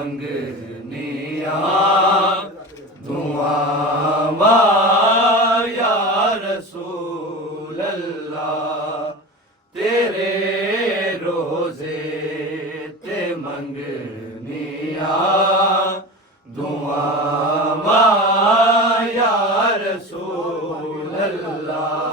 मंगनिया दुआवा या रसूल अल्लाह तेरे रोजे ते मंगनिया दुआवा या रसूल अल्लाह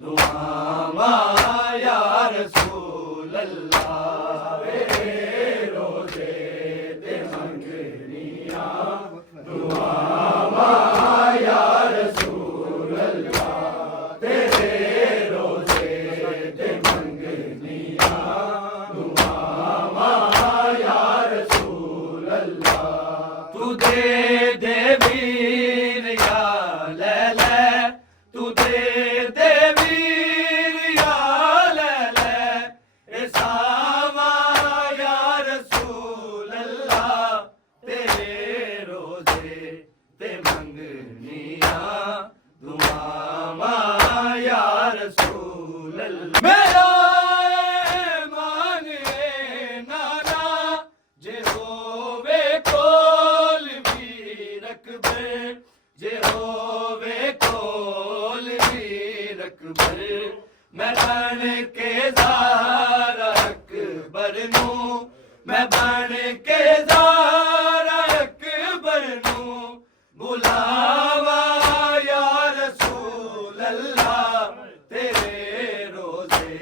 दुआवा या रसूल अल्लाह तेरे रोजे ते मंगनिया दुआवा या रसूल अल्लाह तेरे रोजे ते मंगनिया दुआवा या रसूल अल्लाह तू दे दे वीर या ले तू दे दे वीर या ले सावा या रसूल अल्लाह तेरे रोजे ते मंगनिया दुआवा या रसूल अल्लाह मेरा मांगे नाना जे होवे कोल वीर अकबर जे होवे कोल वीर अकबर मैं बन के ज़ारा अकबर नू मैं बन के ज़ारा अकबर नू बुलावा या रसूल अल्लाह तेरे रोजे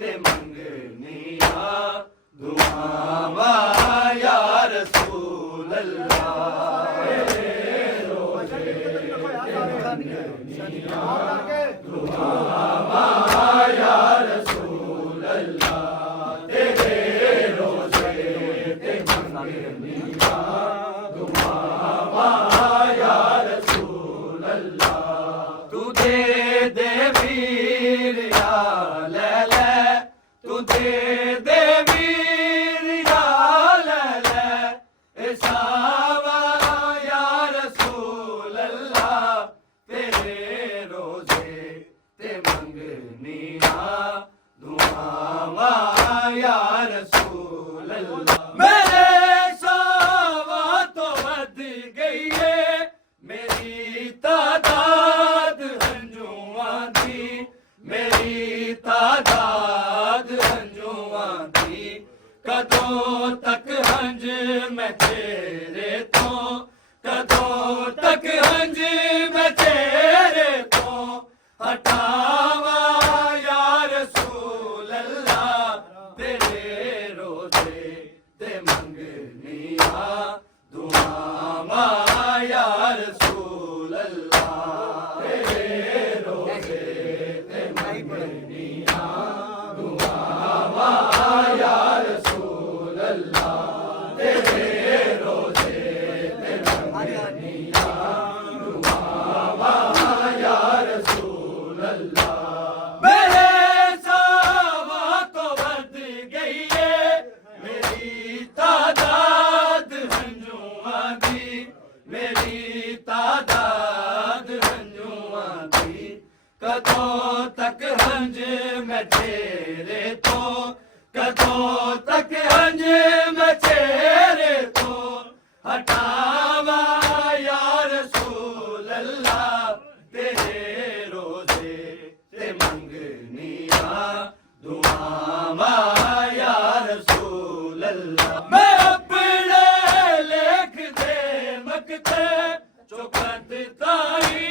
ते मंगनिया दुआवा या रसूल अल्लाह तेरे रोजे दुआवा या रसूल अल्लाह तेरे रोजे ते मंगनिया दुआवा या रसूल अल्लाह तू दे दे वीर या ले तू दे दे वीर या ले सावा या रसूल अल्लाह तेरे रोजे ते मंगनिया दुआवा या रसूल अल्लाह मेरे सावा तो वध गई है मेरी तादाद हंजुआं दी मेरी तादाद हंजुआं दी कदों तक हंज मैं तेरे तो कदों तक हंज मैं तेरे तो हटावा या रसूल अल्लाह तेरे रोजे ते मंगनिया दुआवा या रसूल अल्लाह तेरे रोजे ते मंगनिया दुआवा या रसूल अल्लाह तेरे रोजे ते मंगनिया दुआवा या रसूल अल्लाह मेरे सावा तो बढ़ गई है मेरी तादाद हंजुआं दी मेरी तादाद हंजुआं दी कदों तक हंज मैं तेरे तो कदों तक हंज मैं तेरे तो हटावा या रसूल अल्लाह तेरे रोजे ते मंगनिया दुआवा या रसूल अल्लाह मैं अपने लेख दे मकते चौकत ताई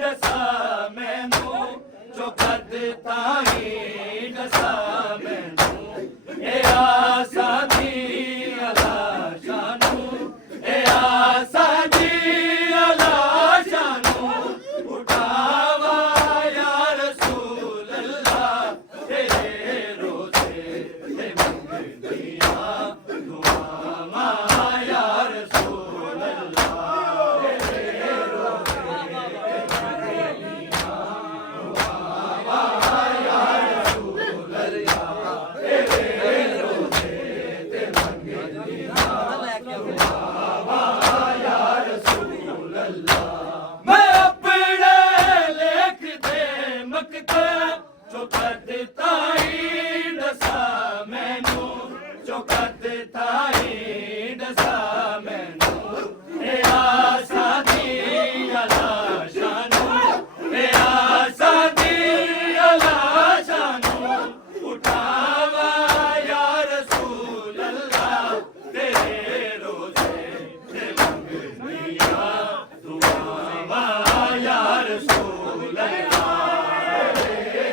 दसा मैनू चौकत ताई दसा मैनू ए आसा दी अला शानू ए आसा दी अला शानू उठावा या रसूल अल्लाह तेरे रोजे ते मंगनिया दुआवा या रसूल अल्लाह तेरे रोजे ते मंगनिया दुआवा या रसूल अल्लाह तेरे रोजे ते मंगनिया दुआवा या रसूल अल्लाह मैं अपने लेख दे मकते चौकत ताई दसा मैनू चौकत ताई दसा मैनू ए आसा दी अला शानू ए आसा दी अला शानू उठावा या रसूल अल्लाह तेरे रोजे ते मंगनिया दुआवा या रसूल अल्लाह तेरे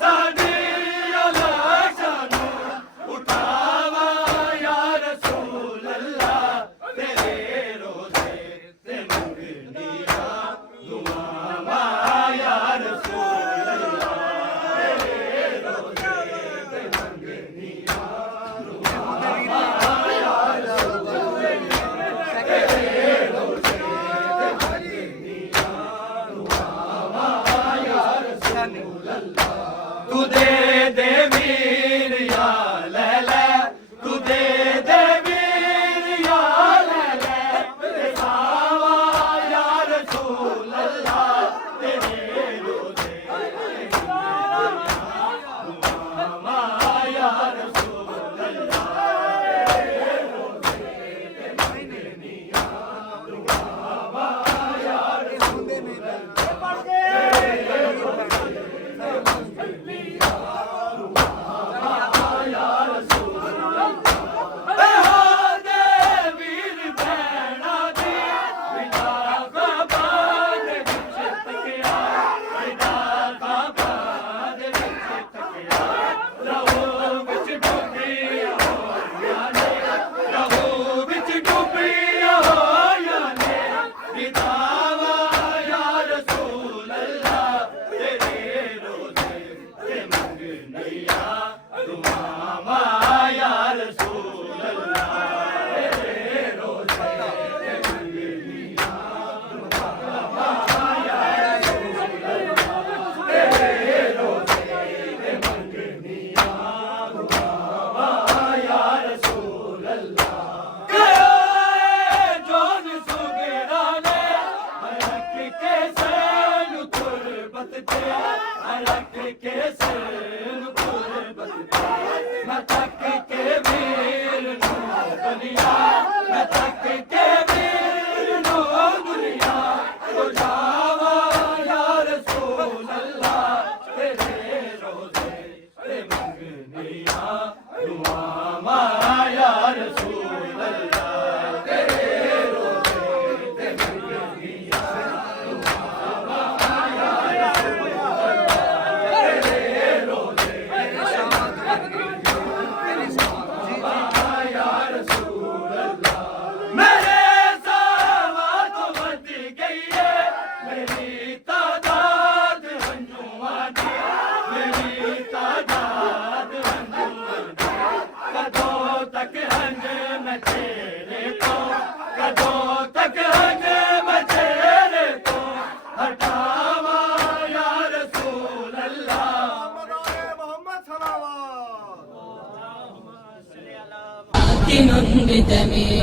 सादी तू दे दे वीर या ले ले, तू दे दे वीर या ले ले, रिसावा या रसूल अल्लाह तेरे रोज़े दुआवा या रसूल अल्लाह तेरे रोज़े मदनिया दुआवा या रसूल नंदित में